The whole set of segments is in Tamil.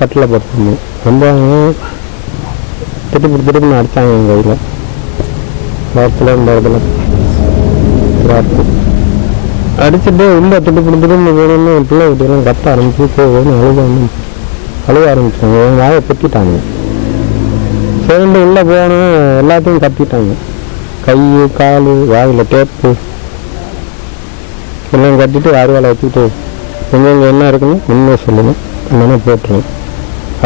கட்டில் போட்டுருந்தோம். ரொம்ப திருப்பி அடித்தாங்க எங்கள் கையில் வாரத்தில் இந்த இடத்துல அடிச்சுட்டு உள்ள திரும்ப போகணும்னு என் பிள்ளை வீட்டுலாம் கத்த ஆரம்பிச்சு போகணும்னு அழுக ஆரம்பிச்சாங்க. என் வாயை பொத்திட்டாங்க. சேர்ந்து உள்ளே போகணும் எல்லாத்தையும் கத்திட்டாங்க. கை கால் வாயில் டேப்பு எல்லாம் கட்டிட்டு அறுவாலை வச்சுக்கிட்டு எங்கே என்ன இருக்குன்னு உண்மையை சொல்லணும் என்னென்ன போட்டுருவேன்.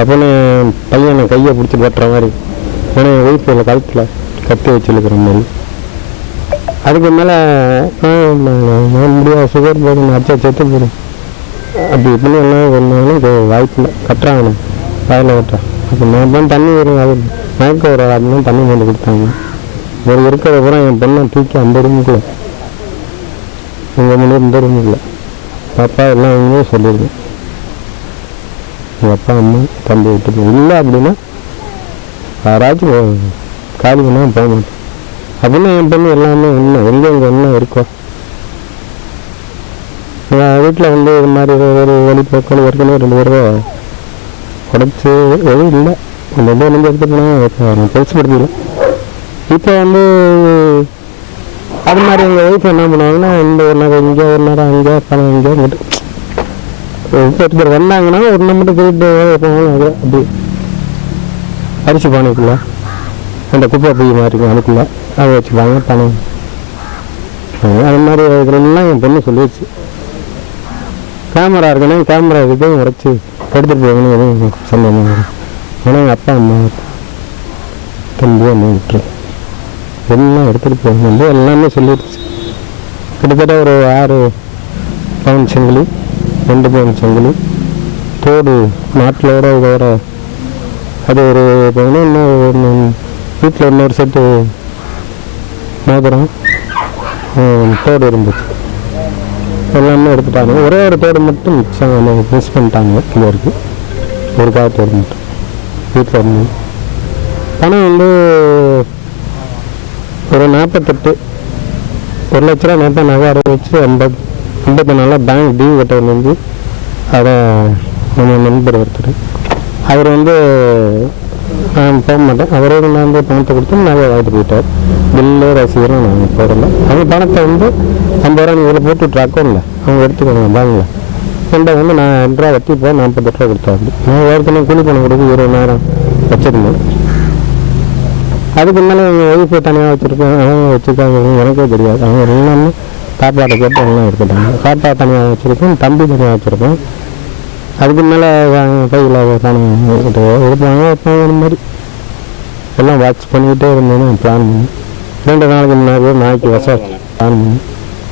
அப்போ நான் பையனை கையை பிடிச்சி போட்டுற மாதிரி ஏன்னா என் வயிற்றில் கழுத்தில் கத்தி வச்சுருக்கிற மாதிரி. அதுக்கு மேலே நான் முடியாது சுகர் போதும் அச்சா செத்து போடும் அப்படி இப்படின்னு எல்லாம் ஒன்றாலும் இது வாய்ப்பில்லை கட்டுறாங்க வாயில் கட்டுறேன். அப்போ நான் தான் தண்ணி வரும் அது மயக்க வர அப்படின்னு தண்ணி கொண்டு கொடுத்தாங்க. ஒரு இருக்கிற பூரா என் பொண்ணை தூக்கி அந்த ரூமுக்குள்ள எங்கள் முன்னே இந்த ரூமுக்குள்ள அப்பா எல்லாம் அவங்களே சொல்லிடுவேன். எங்கள் அப்பா அம்மா தம்பி விட்டுட்டு இல்லை அப்படின்னா யாராச்சும் காலி பண்ணால் போக மாட்டேன் அப்படின்னு என் பொண்ணு எல்லாமே என்ன எங்கே என்ன இருக்கோ. வீட்டில் வந்து இது மாதிரி ஒரு வழிபோக்கள் ஏற்கனவே 2 பேரை உடச்சி எதுவும் இல்லை. அந்த இதை வந்து எடுத்துட்டு போனால் பெருசுப்படுத்திக்கல. இப்போ வந்து அது மாதிரி எங்கள் ஒய்ஃப் என்ன பண்ணுவாங்கன்னா இந்த ஒரு நேரம் இங்கே ஒரு நேரம் அங்கே பணம் இங்கே மட்டும் ஒருத்தர் வந்தாங்கன்னா ஒரு மட்டும் திருட்டு அது அப்படி அரிசி பானைக்குள்ள அந்த குப்பை பைய மாதிரி இருக்கும் அதுக்குள்ள அதை வச்சுப்பாங்க பணம். அது மாதிரி இதெல்லாம் என் பொண்ணு சொல்லிடுச்சு. கேமரா இருக்குன்னா கேமரா இதையும் உடைச்சி எடுத்துகிட்டு போகணும் எதுவும் சொந்தமாக. ஏன்னா எங்கள் அப்பா அம்மா தம்பி அம்மா விட்டுரு எல்லாம் எடுத்துகிட்டு போகணும் எல்லாமே சொல்லிடுச்சு. கிட்டத்தட்ட ஒரு 6 பவுன் செங்கிலி 2 பவுன் செங்கிலி தோடு நாட்டிலோட இதோட அது ஒரு இன்னும் வீட்டில் இன்னொரு செட்டு மோதிரம் தோடு இருந்துச்சு எல்லாமே எடுத்துட்டாங்க. ஒரே ஒரு தோடு மட்டும் மிச்சம் மிஸ் பண்ணிட்டாங்க. இது வரைக்கும் ஒரு காலத்தோடு மட்டும் வீட்டில் இருந்து பணம் வந்து ஒரு 48 1 லட்ச ரூபா நேற்று நகை அரை வச்சு 54 பேங்க் டியூ கட்டதுலேருந்து அதை நம்ம நண்பர் ஒருத்தர் அவர் வந்து நான் போக மாட்டேன். அவரே நான் வந்து பணத்தை கொடுத்து நகை வாங்கிட்டு போயிட்டார். பில்லு ரசீதும் நாங்கள் போடலை. அவங்க பணத்தை வந்து 50 ரூபா இதில் போட்டுவிட்டு அக்கௌண்ட்டில் அவங்க எடுத்துக்கோங்க பேங்கில் ரெண்டை வந்து நான் 2 ரூபா வட்டி போய் 48 ரூபா கொடுத்தாரு. நான் ஏற்கனவே கூலி பணம் கொடுத்து 20,000 வச்சுருந்தேன். அதுக்கு மேலே எங்கள் ஒய்ஃபை தனியாக வச்சுருக்கேன் அவங்க வச்சுருக்காங்க எனக்கே தெரியாது. அவங்க எல்லாமே சாப்பாட்டை கேட்டு எல்லாம் எடுத்துட்டாங்க. சாப்பா தனியாக வச்சுருக்கேன் தம்பி தனியாக வச்சுருக்கேன். அதுக்கு மேலே கையில் பணம் எடுப்பாங்க வைப்பாங்க மாதிரி எல்லாம் வாட்ச் பண்ணிக்கிட்டே இருந்தேன்னு பிளான் பண்ணி 2 நாளைக்கு முன்னாடியே நாய்க்கு விசாரிச்சு பிளான் பண்ணி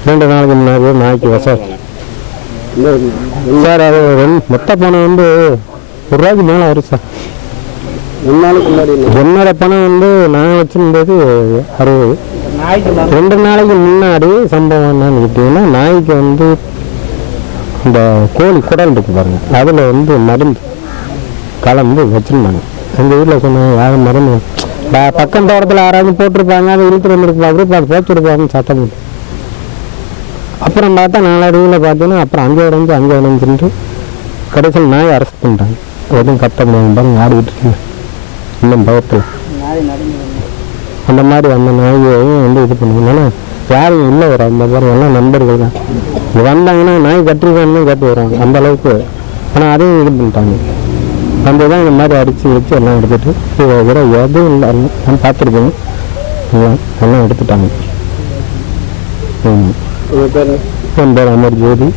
2 நாளைக்கு முன்னாடியே நாய்க்கு விசாரிச்சு சார் அது மொத்த பணம் வந்து 1 ரூபாய்க்கு மேலே வரும் சார். என்னோட பணம் வந்து நான் வச்சுருந்தது 60. 2 நாளைக்கு முன்னாடி சம்பவம் என்னன்னு கேட்டீங்கன்னா நாய்க்கு வந்து இந்த கோழி குடல் இருக்கு பாருங்க அதில் வந்து மருந்து கலந்து வச்சுருந்தாங்க. எங்கள் வீட்டில் சொன்னாங்க யாரும் மருந்து பக்கம் தோட்டத்தில் யாராவது போட்டிருப்பாங்க அதை இழுத்துட்டு வந்துருப்பாங்க அப்படி அது போச்சுருப்பாங்கன்னு சட்டம் போட்டு அப்புறம் பார்த்தா 4 அடியில் பார்த்தீங்கன்னா அப்புறம் அங்கே உடஞ்சுட்டு கடைசியில் நாயை அரெஸ்ட் பண்ணிட்டாங்க. எதுவும் கட்ட முடியாமல் பாருங்க ஆடிக்கிட்டு இருக்கீங்க இன்னும் பயத்தில் அந்த மாதிரி அந்த நாயையும் வந்து இது பண்ணுவாங்க. யாரும் இல்லை ஒரு அந்த பாருங்க எல்லாம் நண்பர்கள் தான் வந்தாங்கன்னா நாய் கட்டிருக்கான்னு கேட்டு வருவாங்க அந்த அளவுக்கு. ஆனால் அதையும் இது பண்ணிட்டாங்க. அந்த தான் இந்த மாதிரி அடித்து வச்சு எல்லாம் எடுத்துகிட்டு வேறு எதுவும் இல்லை நான் பார்த்துருக்கேங்க எல்லாம் எடுத்துட்டாங்க. என் பேர் அமர் ஜோதி.